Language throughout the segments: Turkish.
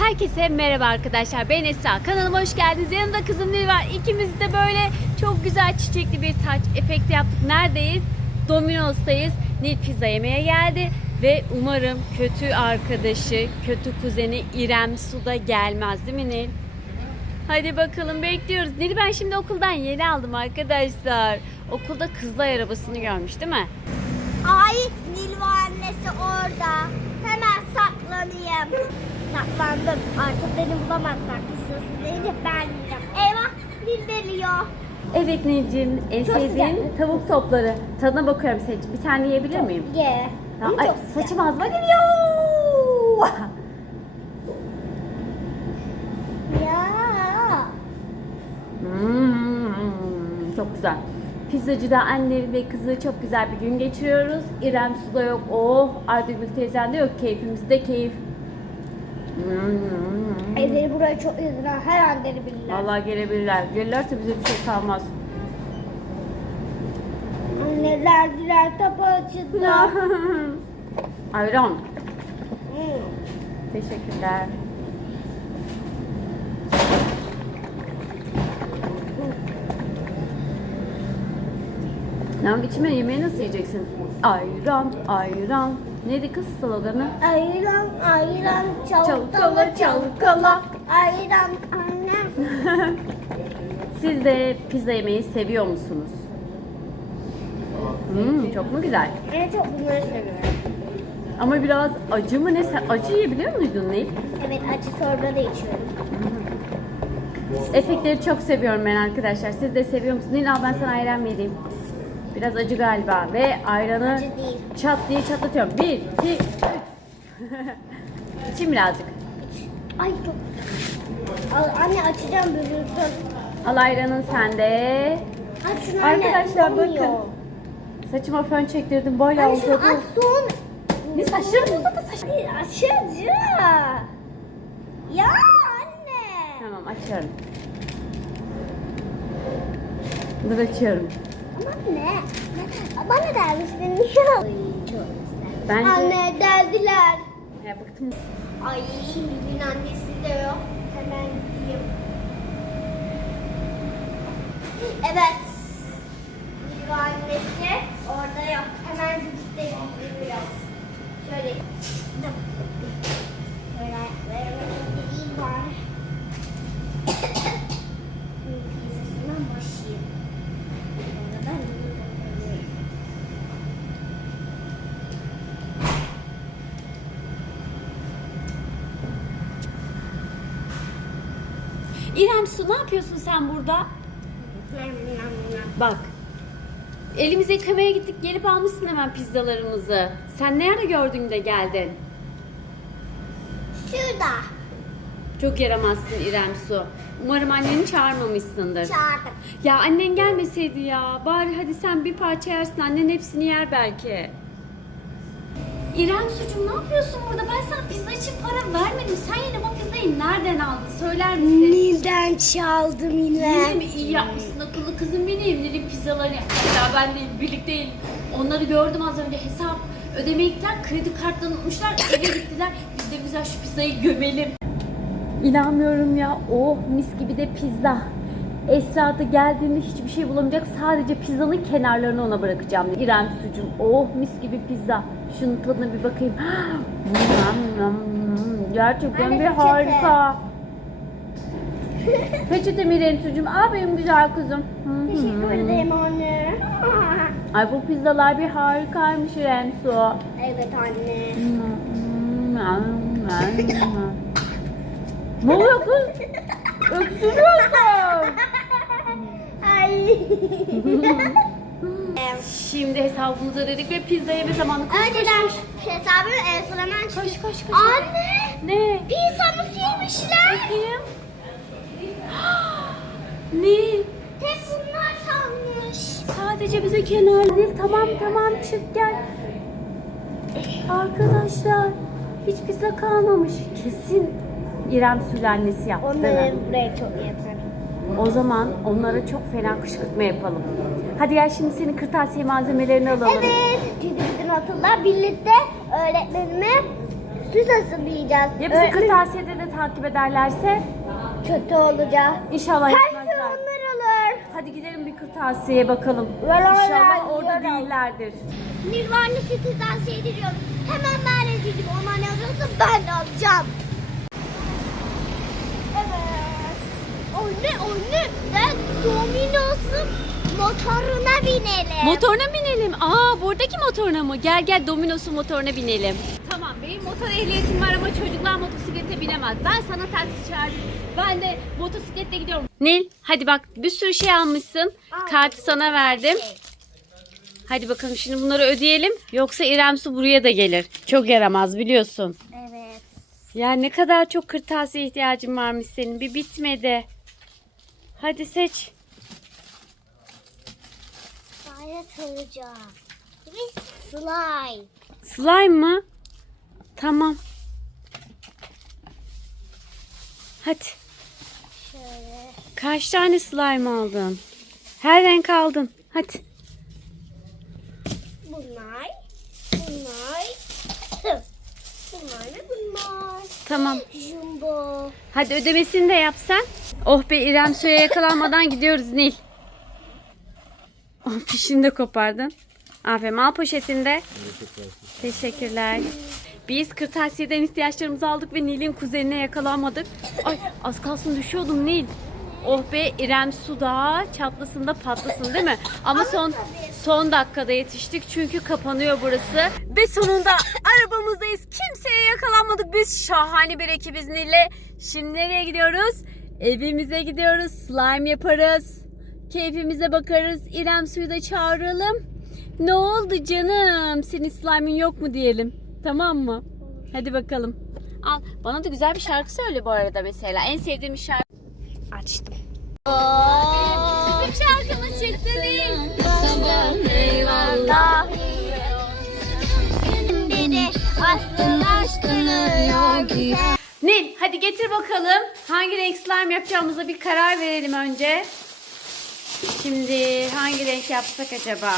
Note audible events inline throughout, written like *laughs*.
Herkese merhaba arkadaşlar. Ben Esra. Kanalıma hoş geldiniz. Yanımda kızım Nil var. İkimiz de böyle çok güzel çiçekli bir taç efekti yaptık. Neredeyiz? Domino's'tayız. Nil pizza yemeye geldi. Ve umarım kötü arkadaşı, kötü kuzeni İrem Suda gelmez değil mi Nil? Hadi bakalım bekliyoruz. Nil'i ben şimdi okuldan yeni aldım arkadaşlar. Okulda kızlar arabasını görmüş değil mi? Ay Nil ve annesi orada. Hemen saklanayım. Saklandım. Artık beni bulamazlar. Kısası deyince ben yiyeceğim. Eyvah Nil geliyor. Evet Nil'cim en Çok sevdiğin tavuk topları. Tadına bakıyorum seç. Bir tane yiyebilir miyim? Ye. Ama ay, çok saçım ağzıma geliyor. Ya. Hmm, çok güzel. Pizzacıda anne ve kızı çok güzel bir gün geçiriyoruz. İrem Suda yok. Oh, Ardagül teyzen de yok. Keyfimizde keyif. Hmm. Evleri buraya çok yakın. Her an gelebilirler. Vallahi gelebilirler. Gelirlerse bize bir şey kalmaz. Anneler diler açıldı. *laughs* Ayran. Teşekkürler. Lan içime yemeği nasıl yiyeceksin? Ayran, ayran. Neydi kız sloganı? Ayran, ayran, Çalkala, çalkala. Ayran, ayran. *laughs* Siz de pizza yemeyi seviyor musunuz? Hmm, çok mu güzel? En çok bunları seviyorum. Ama biraz acı mı ne? Sen acı yiyebiliyor muydun Nil? Evet acı çorba da içiyorum. Efektleri çok seviyorum ben arkadaşlar. Siz de seviyor musunuz? Nil al ben sana ayran vereyim. Biraz acı galiba ve ayranı Acı değil. çat diye çatlatıyorum. Bir, iki, üç. İçeyim birazcık. Ay çok Al, Anne açacağım bölünsün. Al ayranın sende. Aç şunu anne. Arkadaşlar olmuyor. bakın. Saçıma fön çektirdim. Bayağı Anne şunu uzadı. aç son. Ne saçlarım uzadı saç. Ay, Açıcı. Ya anne. Tamam açıyorum. Dur açıyorum. Ama ne? Bana dermiştin *laughs* güzel. Bence- Anne derdiler. Ya bıktım. Ay Nil'in annesi de yok. Hemen gideyim. Evet. Ve annesi orada yok. Hemen birlikte gidiyoruz. Şöyle. Şöyle İrem Su ne yapıyorsun sen burada? Bak. Elimize yıkamaya gittik gelip almışsın hemen pizzalarımızı. Sen ne ara gördün de geldin? Şurada. Çok yaramazsın İrem Su. Umarım anneni çağırmamışsındır. Çağırdım. Ya annen gelmeseydi ya. Bari hadi sen bir parça yersin. Annen hepsini yer belki. İrem Sucuğum ne yapıyorsun burada? Ben sana pizza için para vermedim. Sen yine bu pizzayı nereden aldın? Söyler misin? Nil'den çaldım Yine mi? İyi yapmışsın akıllı kızım benim. Nil'in pizzalarını hatta ben değil birlikte Onları gördüm az önce hesap ödemeye gittiler. Kredi kartlarını unutmuşlar. Eve gittiler. Biz de güzel şu pizzayı gömelim. İnanmıyorum ya. Oh mis gibi de pizza. Esra da geldiğinde hiçbir şey bulamayacak. Sadece pizzanın kenarlarını ona bırakacağım. İrem sucum. Oh mis gibi pizza. Şunun tadına bir bakayım. *gasps* Gerçekten bir harika. *laughs* Peçete mi İrem sucum? Aa benim güzel kızım. Teşekkür ederim anne. *laughs* Ay bu pizzalar bir harikaymış İrem su. evet anne. ne oluyor kız? *laughs* Öksürüyorsun. Ay. Şimdi hesabımızı ödedik ve pizza yeme zamanı. Koş, koş, Önceden koş. hesabı en son hemen çıktı. Koş, koş, koş. Anne. Ne? Pizzamızı yemişler. Bakayım. *gasps* Nil. Hep bunlar sanmış. Sadece bize kenar değil. Tamam tamam çık gel. Arkadaşlar hiç pizza kalmamış. Kesin İrem Sül annesi yaptı? Onların buraya çok yeter. O zaman onlara çok fena kışkırtma yapalım. Hadi gel şimdi senin kırtasiye malzemelerini alalım. Evet. Çünkü bütün okullar birlikte öğretmenime süs hazırlayacağız. Ya Öğretmen- kırtasiyede de takip ederlerse Kötü olacak. inşallah Her şey yapmazlar. onlar alır. Hadi gidelim bir kırtasiyeye bakalım. Ver, ver, İnşallah orada ver. değillerdir. Nirvana City'den seydiriyorum. Hemen ben de dedim ona ne alıyorsa ben de alacağım. Evet. Anne anne ben Domino's'un motoruna binelim. Motoruna binelim. Aa buradaki motoruna mı? Gel gel Dominos'un motoruna binelim. Tamam benim motor ehliyetim var ama çocuklar motosiklete binemez. Ben sana taksi çağırdım. Ben de motosikletle gidiyorum. Nil hadi bak bir sürü şey almışsın. Al. Kartı sana verdim. Hadi bakalım şimdi bunları ödeyelim. Yoksa İrem Su buraya da gelir. Çok yaramaz biliyorsun. Evet. Ya ne kadar çok kırtasiye ihtiyacın varmış senin. Bir bitmedi. Hadi seç. Gayet alacağım. Ve slime. Slime mı? Tamam. Hadi. Şöyle. Kaç tane slime aldın? Her renk aldın. Hadi. Bunlar. Bunlar. *laughs* Bunlar ve bunlar. Tamam. Jumbo. Hadi ödemesini de yap sen. Oh be İrem suya yakalanmadan gidiyoruz Nil. Oh fişini de kopardın. Aferin al poşetinde. Teşekkürler. Biz kırtasiyeden ihtiyaçlarımızı aldık ve Nil'in kuzenine yakalanmadık. Ay az kalsın düşüyordum Nil. Oh be İrem suda çatlasın da patlasın değil mi? Ama son son dakikada yetiştik çünkü kapanıyor burası. Ve sonunda *laughs* arabamızdayız. Kimseye yakalanmadık. Biz şahane bir ekibiz Nil'le. Şimdi nereye gidiyoruz? Evimize gidiyoruz. Slime yaparız. Keyfimize bakarız. İrem suyu da çağıralım. Ne oldu canım? Senin slime'ın yok mu diyelim. Tamam mı? Hadi bakalım. Al. Bana da güzel bir şarkı söyle bu arada mesela. En sevdiğim şarkı. Açtım. Bizim şarkımız çıktı değil. Nil hadi getir bakalım. Hangi renk slime yapacağımıza bir karar verelim önce. Şimdi hangi renk yapsak acaba?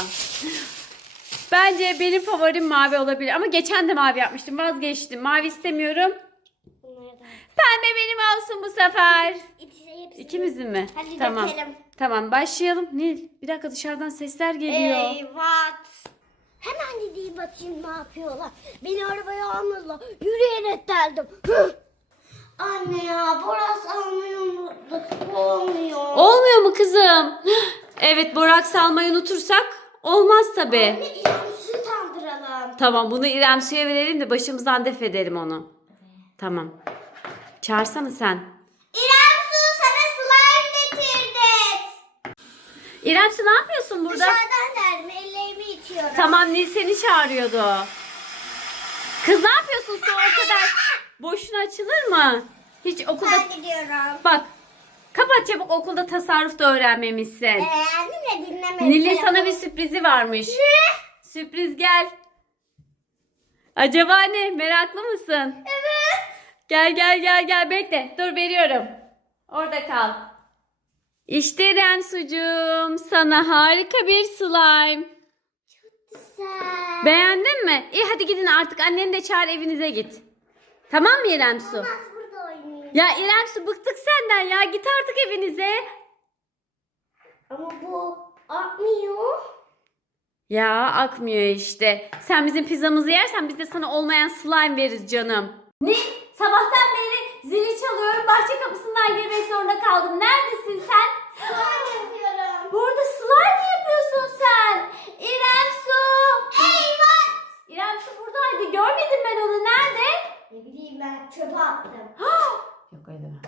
Bence benim favorim mavi olabilir. Ama geçen de mavi yapmıştım. Vazgeçtim. Mavi istemiyorum. Pembe benim olsun bu sefer. İkimizin mi? Hadi tamam. dökelim. Tamam başlayalım. Nil bir dakika dışarıdan sesler geliyor. Eyvah. Hemen gideyim bakayım ne yapıyorlar. Beni arabaya almadılar. Yürüyerek geldim. Anne ya burası almayı unuttuk. Olmuyor. Olmuyor mu kızım? Evet borak salmayı unutursak olmaz tabi. Anne İrem'i tandıralım. Tamam bunu İrem Su'ya verelim de başımızdan def edelim onu. Tamam. Çağırsana sen. İrem su sana slime getirdik. İrem Su ne yapıyorsun burada? Dışarıdan derdim ellerimi içiyorum. Tamam Nil seni çağırıyordu. Kız ne yapıyorsun su o kadar? Boşuna açılır mı? Hiç okulda... Ben gidiyorum. Bak kapat çabuk okulda tasarruf da öğrenmemişsin. Ee, annemle dinlemedim. Nil'in sana bir sürprizi varmış. Ne? Sürpriz gel. Acaba ne? Meraklı mısın? Evet. Gel gel gel gel bekle. Dur veriyorum. Orada kal. İşte Rensucuğum sana harika bir slime. Güzel. Beğendin mi? İyi hadi gidin artık anneni de çağır evinize git. Tamam mı İrem Su? Olmaz burada oynayayım. Ya İrem Su bıktık senden ya. Git artık evinize. Ama bu akmıyor. Ya akmıyor işte. Sen bizim pizzamızı yersen biz de sana olmayan slime veririz canım. Ne? Sabahtan beri zili çalıyorum. Bahçe kapısından girmek zorunda kaldım. Neredesin sen? Slime yapıyorum. Burada slime mi yapıyorsun sen? İrem Su. Eyvah. İrem Su buradaydı. Görmedim ben onu. Nerede? Ne bileyim ben çöpe attım. *gasps* Yok öyle deme.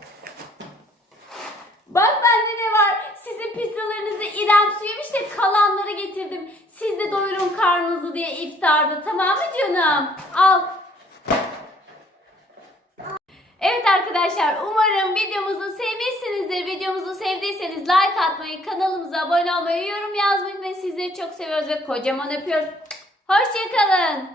Bak bende ne var? Sizin pizzalarınızı İrem Su yemiş de kalanları getirdim. Siz de doyurun karnınızı diye iftarda. Tamam mı canım? Al. Evet arkadaşlar umarım videomuzu sevmişsinizdir. Videomuzu sevdiyseniz like atmayı, kanalımıza abone olmayı, yorum yazmayı ve sizleri çok seviyoruz ve kocaman öpüyoruz. Hoşçakalın.